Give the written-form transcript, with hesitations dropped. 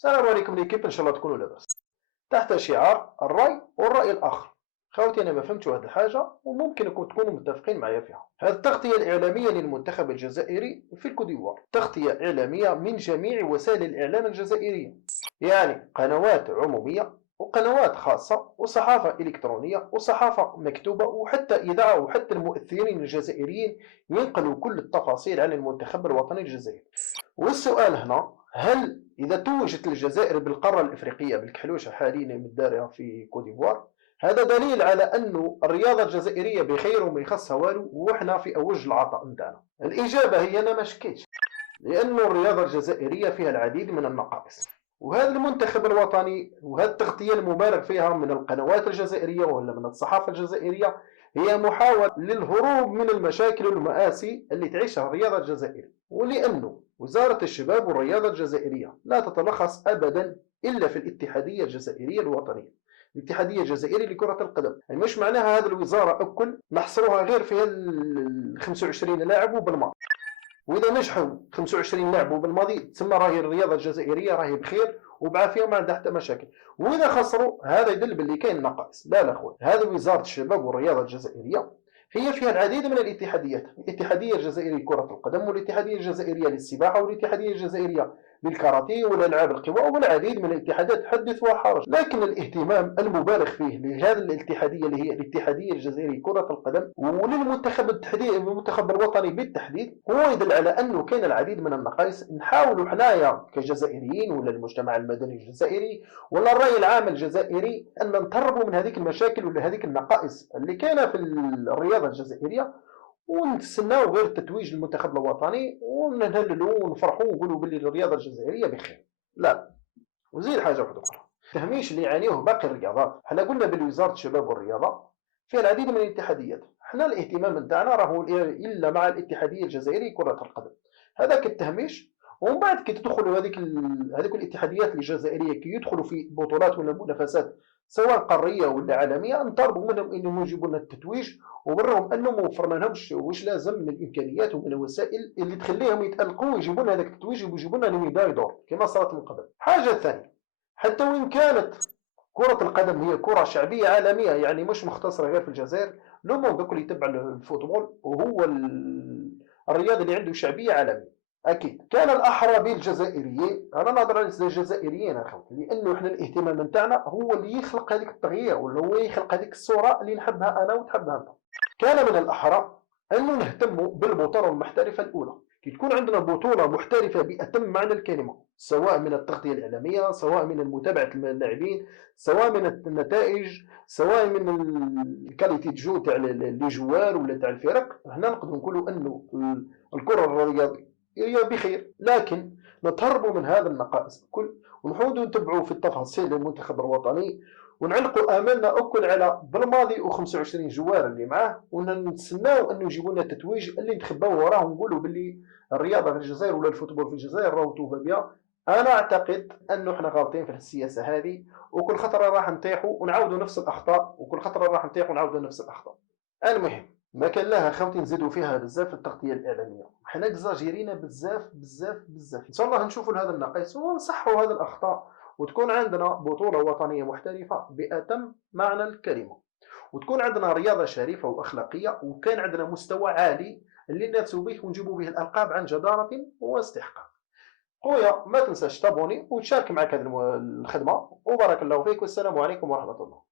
السلام عليكم ليكيب، ان شاء الله تكونوا لاباس. تحت شعار الرأي والرأي الآخر. خوتي انا ما فهمتش هذه الحاجة وممكن تكونوا متفقين معايا فيها. هذه التغطية الإعلامية للمنتخب الجزائري في الكوديفوار تغطية إعلامية من جميع وسائل الإعلام الجزائرية، يعني قنوات عمومية وقنوات خاصة وصحافة إلكترونية وصحافة مكتوبة وحتى إذاعة، وحتى المؤثرين الجزائريين ينقلوا كل التفاصيل عن المنتخب الوطني الجزائري. والسؤال هنا، هل إذا توجت الجزائر بالقارة الإفريقية بالكحلوشة حاليا مدارها في كوديفوار، هذا دليل على أن الرياضة الجزائرية بخير وما يخصها والو وحنا في أوج العطاء نتاعنا؟ الإجابة هي أنا ما شكيتش، لأن الرياضة الجزائرية فيها العديد من النقائص، وهذا المنتخب الوطني وهذه التغطية المبالغ فيها من القنوات الجزائرية ولا من الصحافة الجزائرية هي محاولة للهروب من المشاكل والمآسي اللي تعيشها الرياضة الجزائرية. ولأنه وزارة الشباب والرياضة الجزائرية لا تتلخص أبدا إلا في الاتحادية الجزائرية الوطنية، الاتحادية الجزائرية لكرة القدم. يعني مش معناها هذه الوزارة أكل نحصرها غير في ال 25 لاعب وبالماضي، واذا نجحوا 25 لاعب وبالماضي تسمى راهي الرياضه الجزائريه راهي بخير وبعافيه وما عندها حتى مشاكل. واذا خسروا هذا يدل باللي كاين نقائص. لا لا خويا، هذه وزاره الشباب والرياضه الجزائريه هي فيها العديد من الاتحاديات، الاتحاديه الجزائريه لكره القدم والاتحاديه الجزائريه للسباحه والاتحاديه الجزائريه للكاراتيه والالعاب القوى والعديد من الاتحادات حدث وحرج. لكن الاهتمام المبالغ فيه لهذه الاتحاديه اللي هي الاتحاديه الجزائريه لكره القدم وللمنتخب المنتخب الوطني بالتحديد هو يدل على انه كاين العديد من النقائص. نحاولوا حنايا كجزائريين ولا المجتمع المدني الجزائري ولا الراي العام الجزائري ان نتهربوا من هذيك المشاكل ولا هذيك النقائص اللي كاينه في الرياضه الجزائريه، ونتسناو غير تتويج المنتخب الوطني ونهللوا ونفرحوا ونقولوا باللي الرياضه الجزائريه بخير. لا، وزيد حاجه واحده اخرى، التهميش اللي يعانيه باقي الرياضات. حنا قلنا باللي وزاره الشباب والرياضه فيها العديد من الاتحاديات، حنا الاهتمام نتاعنا راهو الا مع الاتحاديه الجزائريه لكره القدم. هذاك التهميش، ومن بعد كي تدخلوا هذيك الاتحاديات الجزائريه كي يدخلوا في بطولات ولا منافسات سواء قاريه ولا عالميه، نطالبوا منهم انهم يجيبوا لنا التتويج، وبالرغم انه ما وفرنا لهمش واش لازم من الامكانيات ومن الوسائل اللي تخليهم يتالقوا ويجيبوا لنا هذاك التتويج ويجيبوا لنا الميداي دور كما صارت من قبل. حاجه ثانيه، حتى وان كانت كرة القدم هي كرة شعبية عالمية، يعني مش مختصرة غير في الجزائر، لو موند اللي يتبع الفوتبول وهو الرياضي اللي عنده شعبية عالمية. أكيد كان الأحرى بالجزائريين، أنا نهضر على الجزائريين أخوي، لأنه إحنا الاهتمام نتاعنا هو اللي يخلق هذيك التغيير ولا هو يخلق هذيك الصورة اللي نحبها أنا وتحبها أنت. كان من الأحرى أنه نهتم بالبطولة المحترفة الأولى، كي تكون عندنا بطولة محترفة بأتم معنى الكلمة، سواء من التغطية الإعلامية، سواء من متابعة اللاعبين، سواء من النتائج، سواء من الكاليتي جو تاع لي جوار ولا تاع الفرق، هنا نقدروا نقولوا انه الكره الرياضيه هي بخير. لكن نتهربوا من هذا النقائص الكل ونحاولوا نتبعوا في التفاصيل للمنتخب الوطني ونعلقوا امالنا اكل على بالماضي و25 جوار اللي معاه، ونتسناو انه يجيبوا لنا التتويج اللي نتخباو وراه ونقولوا باللي الرياضه في الجزائر ولا الفوتبول في الجزائر راهو توفى بها. انا اعتقد انه احنا غالطين في السياسه هذه، وكل خطره راح نطيحوا ونعاودوا نفس الاخطاء، وكل خطره راح نطيحوا ونعاودوا نفس الاخطاء. المهم ما كان لها خوتي نزيدوا فيها بزاف التغطيه الاعلاميه، حنا اكزاجيرينا بزاف بزاف بزاف. ان شاء الله نشوفوا هذا النقيص ونصحوا هذه الاخطاء، وتكون عندنا بطوله وطنيه محترفه باتم معنى الكلمه، وتكون عندنا رياضه شريفه واخلاقيه، وكان عندنا مستوى عالي اللي ننافسوا به ونجيبوا به الالقاب عن جداره واستحقاق. خويا ما تنساش تابوني وتشارك معك هذه الخدمه، وبارك الله فيك والسلام عليكم ورحمه الله.